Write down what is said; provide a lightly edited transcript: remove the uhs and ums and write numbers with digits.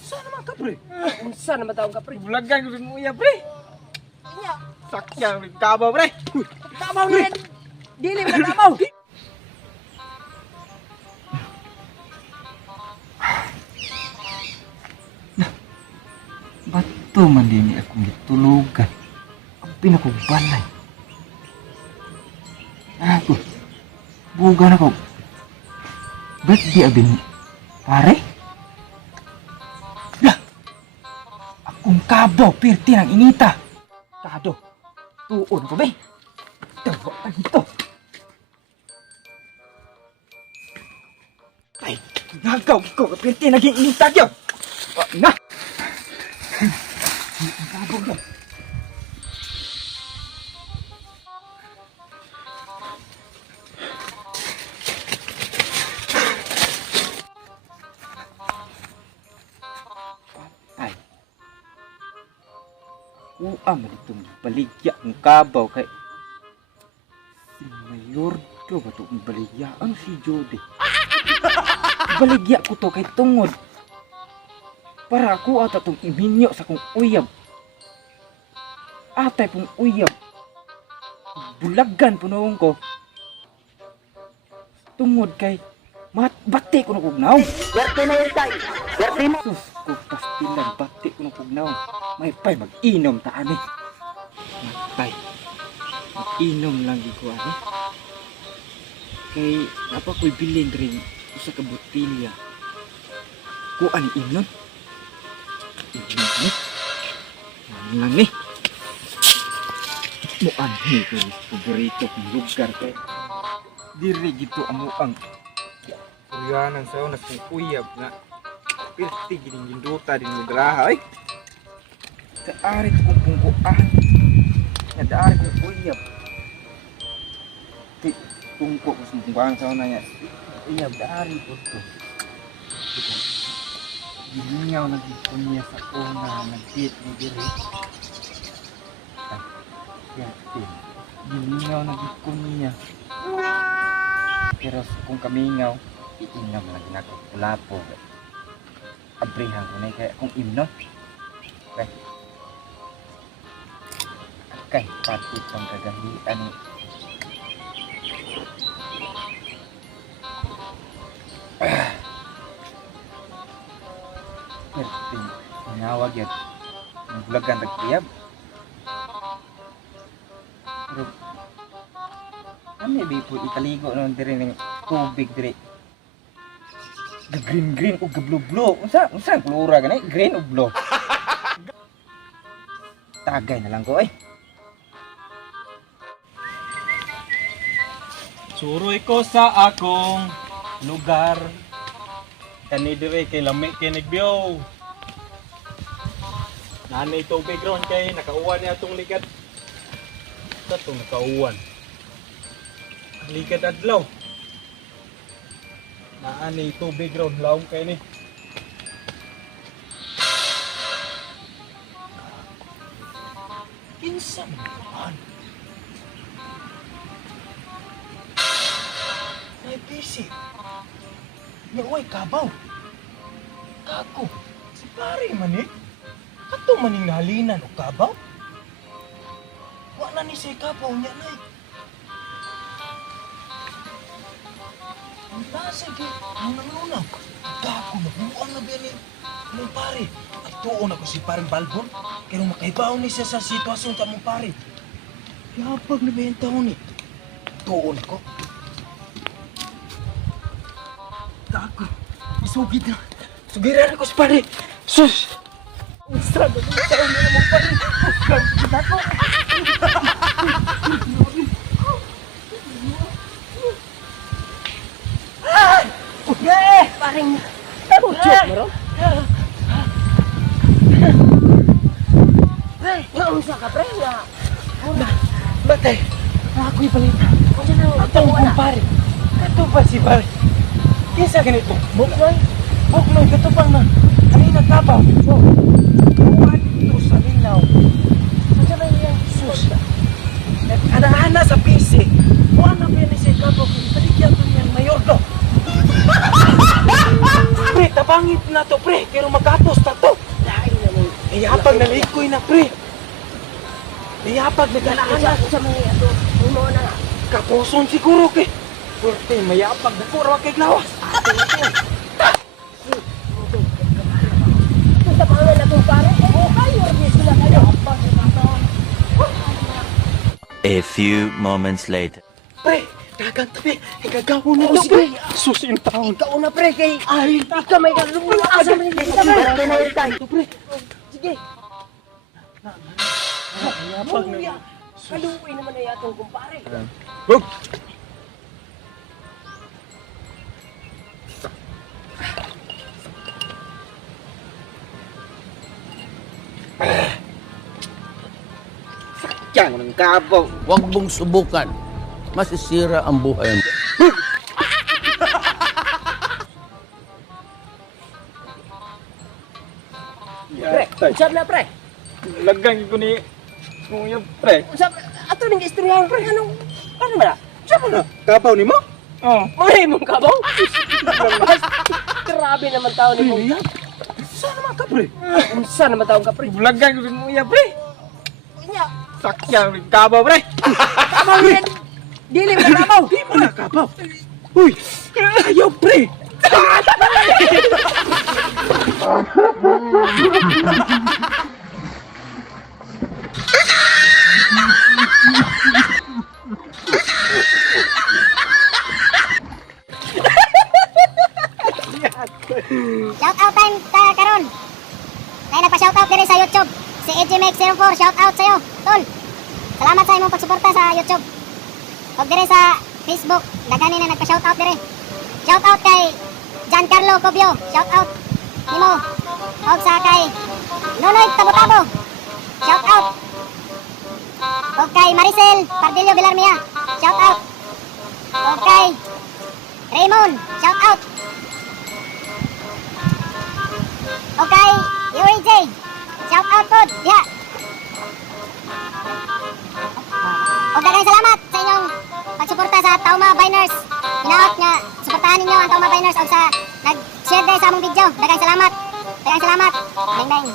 Saan naman ka, pre? Unsa naman taong ka, pre? Bulagan ko rin mo iya, pre. Iya. Sakyang rin kabaw, pre. Tabaw na yan. Dili mo na tabaw. Bato man din akong gitulugan. Ang pinakugbalay. Ako. Bugan ako. Ba't di abin, pare? Dah! Akong kabaw, pirti ng inita. Tado, tuon ko, be. Tawa ka dito. Ay, nagaw ko, pirti naging inita diyo. Na! Ang kabaw na. Uam itong baligya ang kabaw kay si Mayor do ba itong baligya ang si Jody. Baligya ko to kay tungod para ako ata itong iminyo sa kong uyab. Atay pong uyab. Bulagan punoong ko. Tungod kay bati ko na kugnaw. Werte na yun, tay. Werte mo. Sus, kung pastilan, bati ko na kugnaw. May pay, mag-inom ta, ani. Matay. Mag-inom lang ko, ani. Kay, apa ko'y bilin rin sa kabutilya. Kuan inom. Inom ni. Ano lang ni. Muanhi ko ni paborito kong lugar kay. Diri gito ang Kuyanan sa unas kong uyab na pirti gining ginduta din mo galaha ay. Kaari ko kong pungkuan. Nadaari ko uyab. Tungko ko sa pungkuan sa una niya. Uyab, daari ko to. Giningaw nagipon niya sa una. Nagdit mo diri. Yakin. Giningaw nagipon niya. Pero kung kamingaw, iinam lagi na ako kulapo. Abrihan ko na kaya kung imno. Okay. Okay, pati pang kagahian ni. Perting, nangawag yan. Nagbulagan tagpiyab. Pero, ano yung po italigo naman diri ng tubig diri. Green o blue. Unsa ang klura gani? Green o blue? Tagay na lang ko ay. Suroy ko sa akong lugar. Kani dire kay lami kay nagbiyaw. Nanay tubig ron kay nakauwan niya atong likat. Sa itong nakauwan. Likat adlaw. Naani tubig ron laom kay ni. Kinsa man. May busy. Naway kabaw. Kako. Si pare man eh. Kato maning nahalinan o kabaw. Wa na ni si kabaw niya na eh. Ang sige, ang nangunaw. Kako, nabuuan na ba ni pare. At tuon ako si pareng Balbon. Kaya makaibaw ni siya sa sitwasyon sa mong pare. Yapag na ba yung taon eh. Tuon ako. Kako, isugid na. Sugiran ako si pare. Sus! Ang sarap na yung taon na mong pare. Gagawin ako. Paring pucuk mo ron. Pre, yung unsa ka, pre, nga. Batay, ako'y balita. Kung na, Atong kumpare. Kato pa si pare. Kisa ganito. Buknoy. Buknoy, kato pang na. Kanina tabaw. So, buwan ito sa linaw. Unsa na yung sus? Ana-ana sa PC. Buwan na ba si kato. Baligyan ko niyang mayor do. Pre, tabangit na to, pre. Pero magkapos ta Mayapag na likoy na pre. Mayapag na galaan Sa mga ato. Mo na. kapuson siguro kay. Pwerte mayapag na pura kay lawas. Sa pangalan na kumpare. Kayo rin sila kayo. A few moments later. Pre, dagang tabi. Igagaw na Ikaw, to pre. Susin taon. Ikaw na pre kay ikaw may kaluluwa ka sa mga dito pre. Ito na yung tayo pre. Sige. Mayapag na. Kaluoy naman na yatong kumpare. Hug! Yang ng kabaw. Huwag mong subukan. Masisira ang buhay mo. Pre, usap na pre. Lagang ko ni Kuya pre. Usap ato ning istorya pre anong ano ba? Usap na. Kabaw ni mo? Oh. Mare mong kabaw. Grabe naman tao ni mo. Saan naman ka pre? Unsa naman taong ka pre? Lagang ko ni Kuya pre. Nya, Sakyang ng kabaw pre. kabaw yan. Dili mo na kabaw. Di mo na kabaw. Uy! Ayaw pre! Shout out time karon. Kaya nagpa-shout out diri sa YouTube. Si EGMX04, shout out sa'yo, tol. Salamat sa imong pagsuporta sa YouTube. Ug diri sa Facebook, dagani na nagpa-shout out diri. Shout out kay Giancarlo Cobio, shout out nimo. Ug sa kay Nonoy Tabo-Tabo, shout out. Ug kay Maricel Pardillo Villarmia, shout out. Ug kay Raymond, shout out. Okay, UAJ, shout out po, diha. O daghang salamat sa inyong pagsuporta sa Tauma Biners. Hinaot nga, suportahan ninyo ang Tauma Biners o sa nag-share dahil sa among video. Daghang salamat. Daghang salamat. Bang bang.